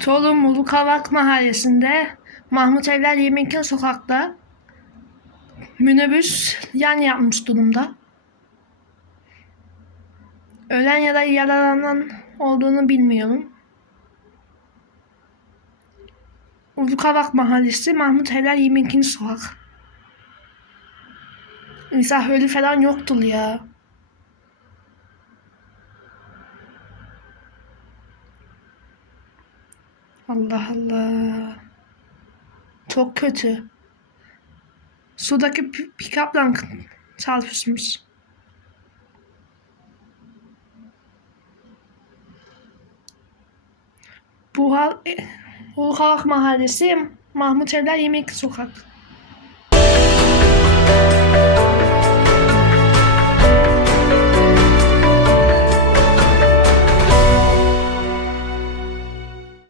Çorum Ulukavak Mahallesi'nde Mahmut Evler Yemekin Sokak'ta minibüs yan yapmış durumda. Ölen ya da yaralanan olduğunu bilmiyorum. Ulukavak Mahallesi Mahmut Evler Yemekin Sokak. İnsan ölü falan yoktur ya. Allah Allah. Çok kötü. Sudaki pi- pikapla çarpışmış. Bu hal Ulukavak Mahallesi Mahmut Evler Yemek Sokak.